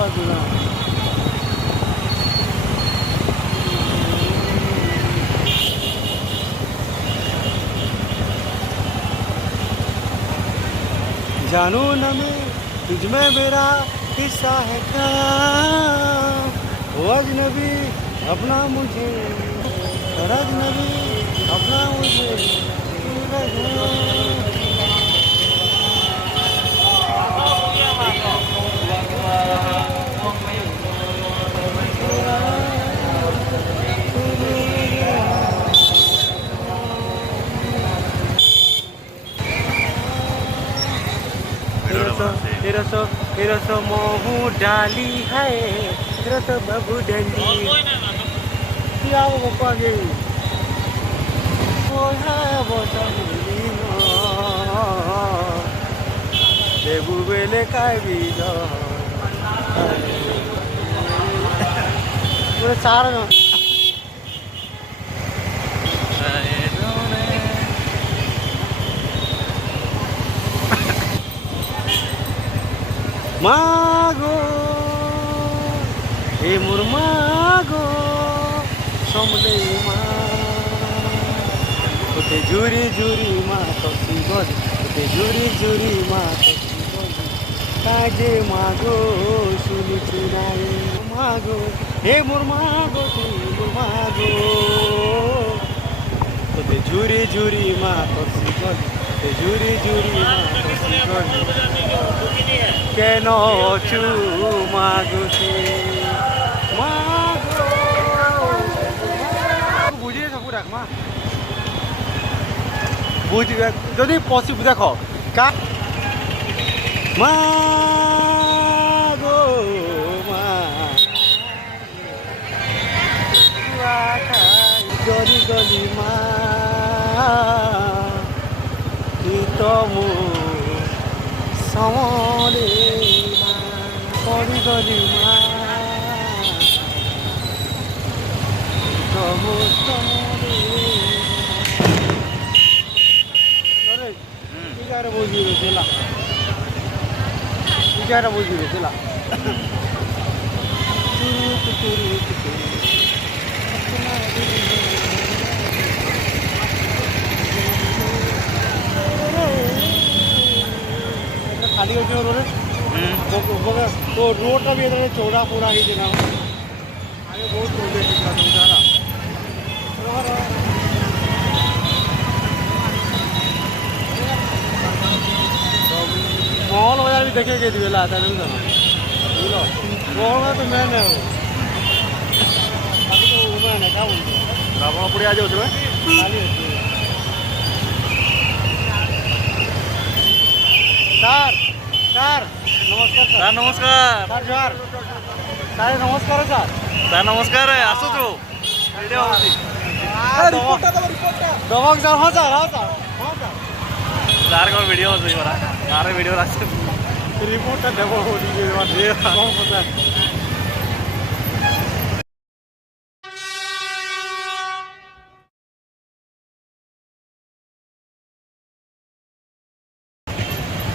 बाजूला जानू न मैं तुझ में मेरा हिस्सा है क्या वो अजनबी अपना मुझे और अजनबी अपना मुझे तेरा सो मोहू डाली है तेरा सो बाबू डंडी क्या वो पागे वो है वो तमिली देबू बेले काय बीजा पूरे सारा ना मागो ए मोर मागो समले मा ओते जुरी जुरी मा तसी गज ओते जुरी जुरी मा तसी गज काजे मागो सुनि चुनाए मागो ए मोर मागो मोर मागो ओते जुरी जुरी मा तसी गज ओते जुरी जुरी मा तसी गज কেন চুমাগুছে মাগো বুঝিয়ে থাকু রাখ মা বুঝি যদি পসিবল দেখো কা মাগো মা গলি গলি মা তমু সমরে পরি গলি মা তমু সমরে ইগারে বুঝিয়ে দিলা ইগারে বুঝিয়ে দিলা खाली होती है रोड तो रोड का भी इधर चौड़ा पूरा ही देना आगे बहुत चौड़े दिखा तो उजाला मॉल वगैरह भी देखेंगे दिवेला आता है नहीं बोलो मॉल में तो मैन है वो अभी तो वुमेन है क्या बोलते हैं रावणपुरी आ जाओ उसमें खाली होती है सर सर नमस्कार सर नमस्कार सर जोहार सर नमस्कार सर सर नमस्कार आसुଛୁ ଭିଡ଼ିଓ ହେଉଛି दबक सर हाँ सर हाँ सर हाँ सर ସାର୍ କ'ଣ ଭିଡ଼ିଓ ହେଉଛି ପରା ଗାଁରେ ଭିଡ଼ିଓ ଆସିଛନ୍ତି रिपोर्टটা দেব ওদিকে কম কথা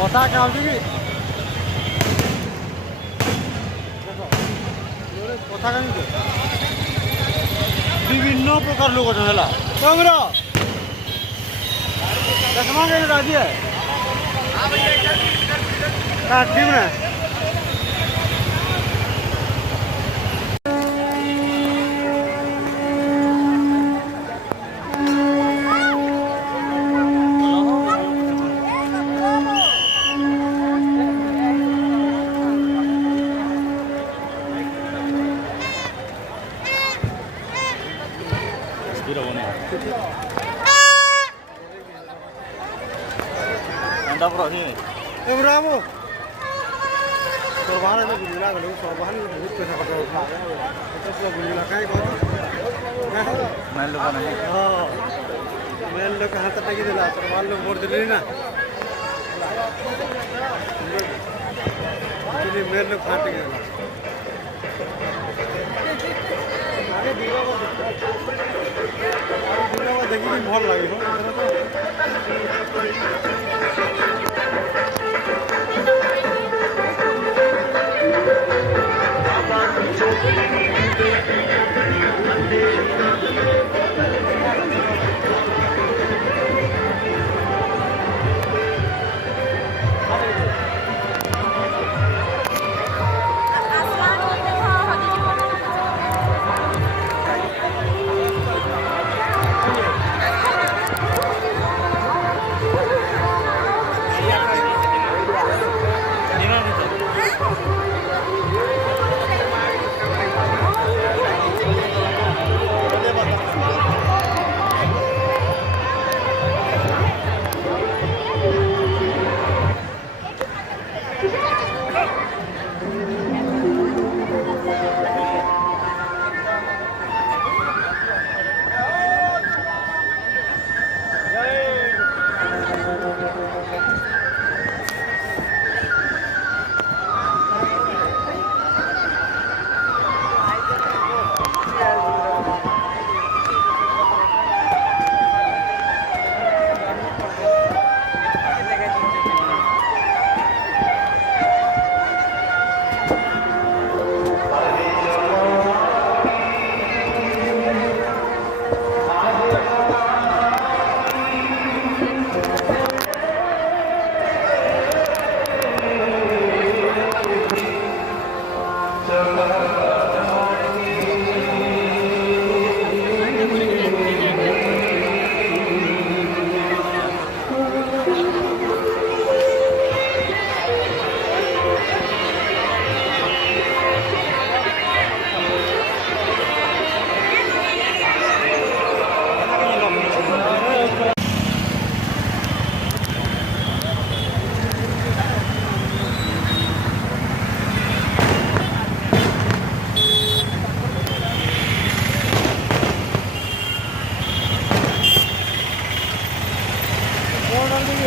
কথা কাউকে কি কথা কামি বিভিন্ন প্রকার লোক অছেন ହେଲା ତମର चश्मा के राजी है ठीक ना bravo sorbahan itu gula kalau sorbahan itu बहुत पैसा खर्च होता है तो सब गुला काहे बात मैं लोग नहीं हां मैं लोग हाथ टकी देला sorbahan लोग बोल देले ना चलिए मैं लोग हाथ टकी देला आगे दीवा को देखी भी भल लागी हो तो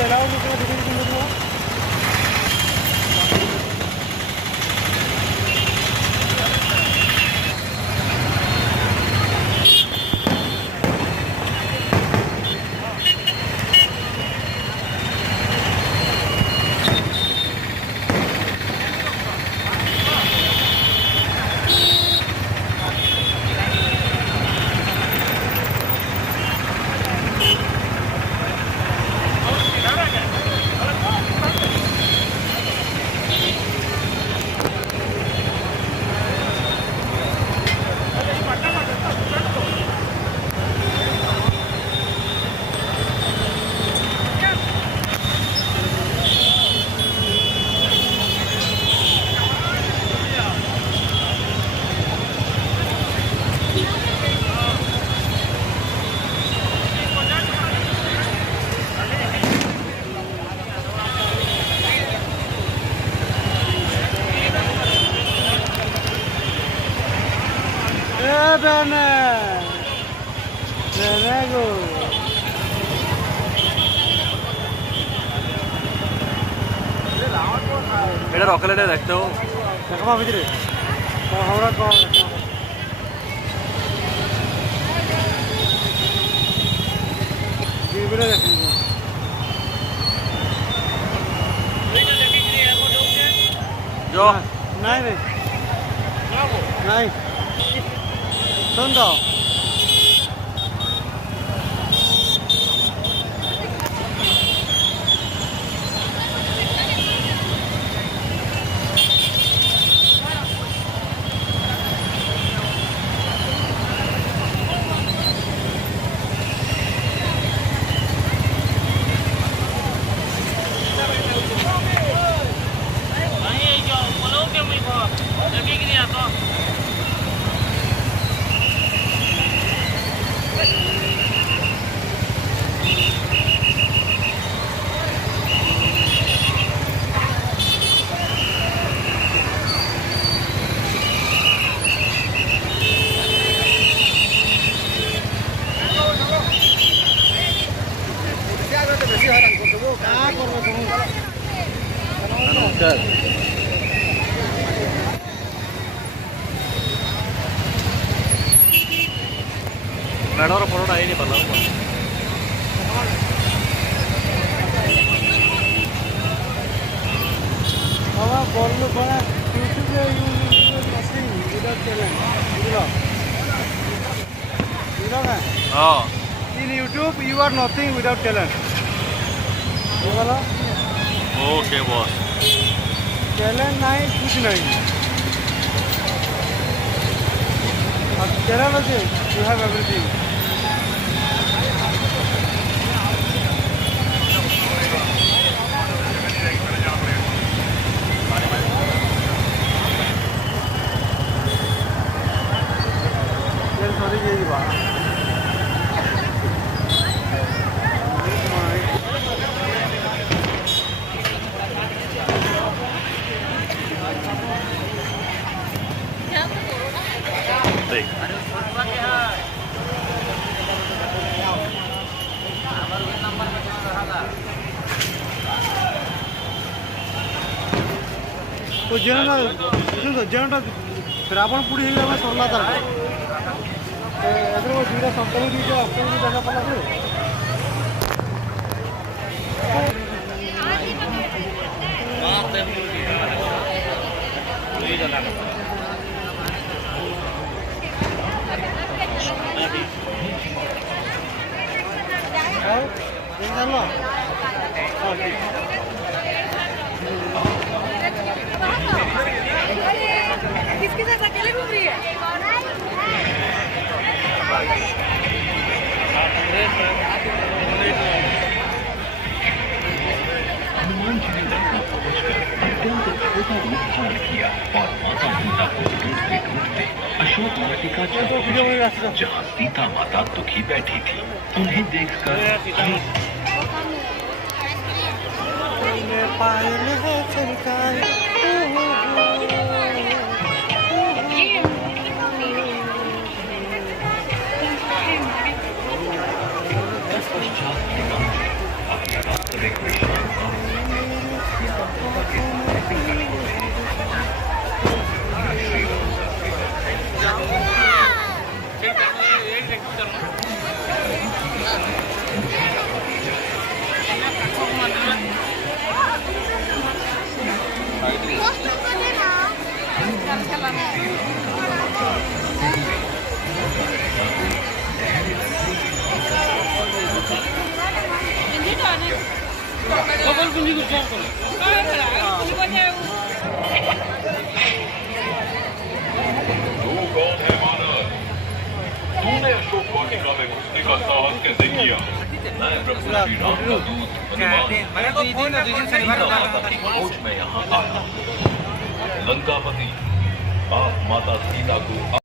ఎలా ఉంది ఇక్కడ దిగుతుంది bene go এটা রকেলেটে দেখতে हो দেখবা ভিতরে হাওড়া কো ভিডিও দেখি जो নাই রে নাই শোন তো नमस्कार मैडम फोटो आई नहीं पता बाबा बोल बड़ा यूट्यूब पे नथिंग विदाउट टैलेंट ना हाँ in YouTube you are nothing without talent बोला ओके बॉस टैलेंट नहीं कुछ नहीं अब टैलेंट है यू हैव एवरीथिंग सॉरी ये बात तो जेनटा रावण पुड़ी हो सरला तार दुईटा सप्तमी दुईटा अष्टमी देखा पड़ा किसके साथ अकेले घूम रही है? हनुमान जी ने लंका पहुंचकर अत्यंत छोटा रूप धारण किया और माता सीता को ढूंढते ढूंढते अशोक वाटिका जहाँ सीता माता दुखी बैठी थी उन्हें देखकर पश्चात अपना रास्ता तू कौन है मानव? तूने अशोक वाटिका में घुसने का साहस कैसे किया? मैं प्रभु श्री राम का दूत सीता माता की खोज में यहाँ आया। लंकापति, आप माता सीता को